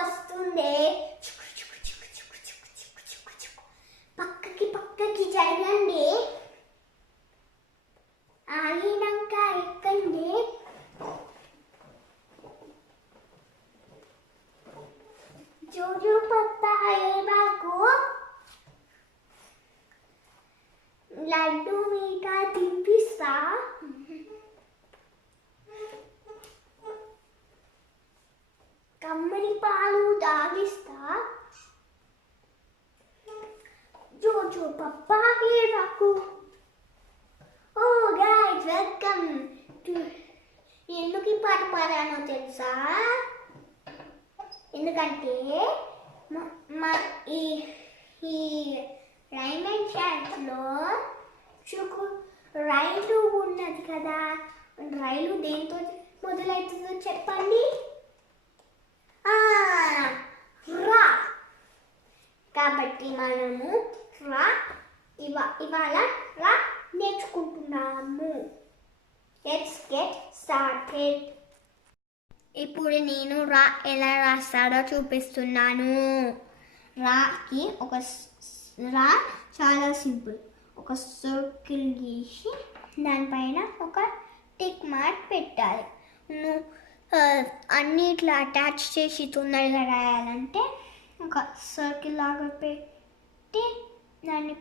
వస్తుంది. పక్కకి పక్కకి జరగండి ఆగినాక ఎక్కండి. జోజు పత్త ఏ బాకు? లడ్డు మీఠా తినిపిస్తా? జోజో పప్పా ఏ ఓ గైస్ వెల్కమ్ టు ఎందుకు ఈ పాట పాడానో తెలుసా? ఎందుకంటే మా ఈ ఈ రైమన్లో చుకు రైలు ఉన్నది కదా. రైలు దేంతో మొదలవుతుందో చెప్పండి. ఆ, కాబట్టి మనము రా ఇవా ఇవాళ రా నేర్చుకుంటున్నాము. లెట్స్ గెట్ స్టార్టెడ్ ఇప్పుడు నేను రా ఎలా రాస్తాడో చూపిస్తున్నాను. రాకి ఒక రా చాలా సింపుల్. ఒక సర్కిల్ గీసి దానిపైన ఒక టిక్ మార్క్ పెట్టాలి. నువ్వు అన్ని ఇట్లా అటాచ్ చేసి తొందరగా రాయాలంటే ఒక సర్కిల్ లాగా పెట్టి దాన్ని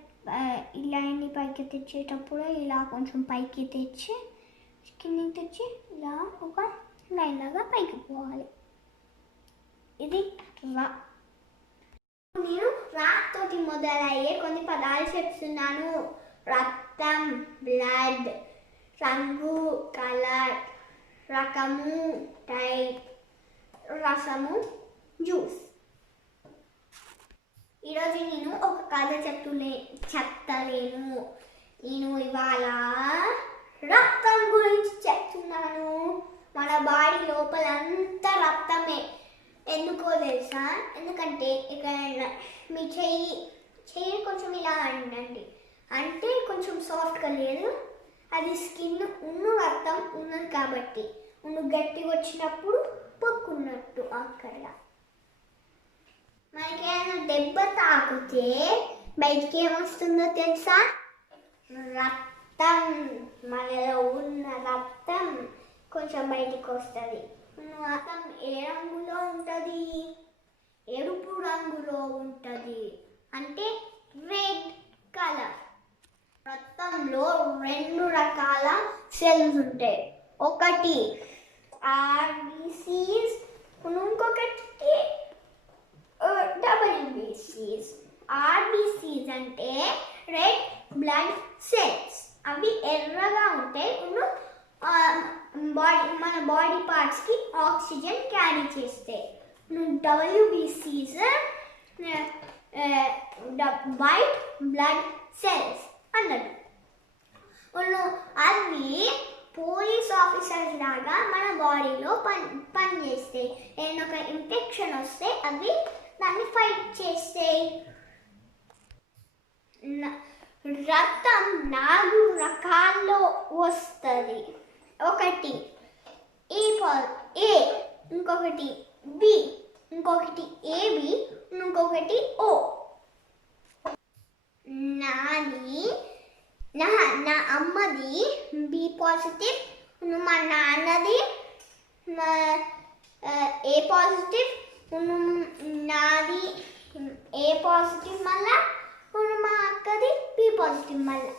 ఇలా అన్ని పైకి తెచ్చేటప్పుడు ఇలా కొంచెం పైకి తెచ్చి కిందికి తెచ్చి ఇలా ఒక లైన్ లాగా పైకి పోవాలి. ఇది రా. నేను రాతోటి మొదలయ్యే కొన్ని పదాలు చెప్తున్నాను. రక్తం బ్లడ్ రంగు కలర్ రకము టైప్ రసము జ్యూస్. ఈరోజు నేను ఒక కథ చెప్తులే చెప్తలేను. నేను ఇవాళ రక్తం గురించి చెప్తున్నాను. మన బాడీ లోపల అంతా రక్తమే. ఎందుకో తెలుసా? ఎందుకంటే ఇక్కడ మీ చెయ్యి చెయ్యి కొంచెం ఇలా అండండి. అంటే కొంచెం సాఫ్ట్గా లేదు. అది స్కిన్ ఉన్ను రక్తం ఉన్నది కాబట్టి ఉన్ను గట్టిగా వచ్చినప్పుడు పొక్కున్నట్టు అక్కడ మనకి ఏమైనా దెబ్బ తాకితే బయటికి ఏమొస్తుందో తెలుసా? రక్తం మనలో ఉన్న రక్తం కొంచెం బయటికి వస్తుంది రక్తం ఏ రంగులో ఉంటుంది? ఎరుపు రంగులో ఉంటుంది. అంటే రెడ్ కలర్. రక్తంలో రెండు రకాల సెల్స్ ఉంటాయి. ఒకటి ఆర్బీసీస్ ఇంకొకటి డబ్ల్యూబీసీస్ ఆర్బీసీస్ అంటే రెడ్ బ్లడ్ సెల్స్. అవి ఎర్రగా ఉంటాయి బాడీ మన బాడీ పార్ట్స్కి ఆక్సిజన్ క్యారీ చేస్తాయి డబ్ల్యూబీసీస్ వైట్ బ్లడ్ సెల్స్ అన్నట్టు. వాళ్ళు అవి పోలీస్ ఆఫీసర్స్ లాగా మన బాడీలో పని పనిచేస్తాయి. ఏదైనా ఒక ఇన్ఫెక్షన్ వస్తే అవి దాన్ని ఫైట్ చేస్తాయి రక్తం నాలుగు రకాల్లో వస్తుంది. ఒకటి ఏ పా- ఏ ఇంకొకటి బి ఇంకొకటి ఏబి ఇంకొకటి ఓ. నాది నా నా అమ్మది బి పాజిటివ్ మా నాన్నది ఏ పాజిటివ్ నా ఏ పాజిటివ్ మళ్ళా ఉన్న మా అక్కది బి పాజిటివ్ మళ్ళా.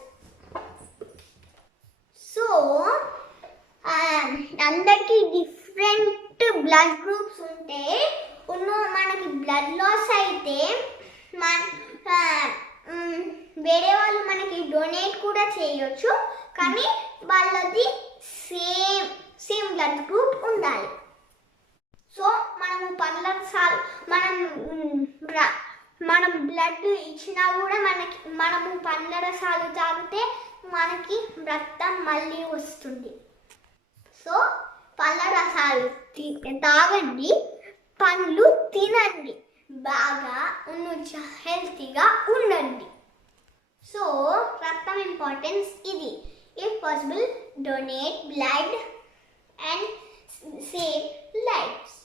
సో అందరికి డిఫరెంట్ బ్లడ్ గ్రూప్స్ ఉంటే ఉన్న మనకి బ్లడ్ లాస్ అయితే మన వేరే వాళ్ళు మనకి డొనేట్ కూడా చేయొచ్చు కానీ వాళ్ళది సేమ్ సేమ్ బ్లడ్ గ్రూప్ ఉండాలి. సో మనము పనులకు సాల్ మనం బ్లడ్ ఇచ్చినా కూడా మనకి మనము పండ్ల రసాలు తాగితే మనకి రక్తం మళ్ళీ వస్తుంది. సో పళ్ళ రసాలు తి- తాగండి పండ్లు తినండి బాగా ఉన్న హెల్తీగా ఉండండి. సో రక్తం ఇంపార్టెన్స్ ఇది. If possible donate blood and save lives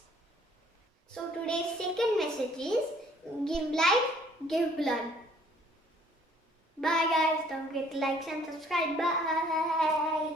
so today second message is give like, give blood. Bye guys. Don't forget to like and subscribe. Bye.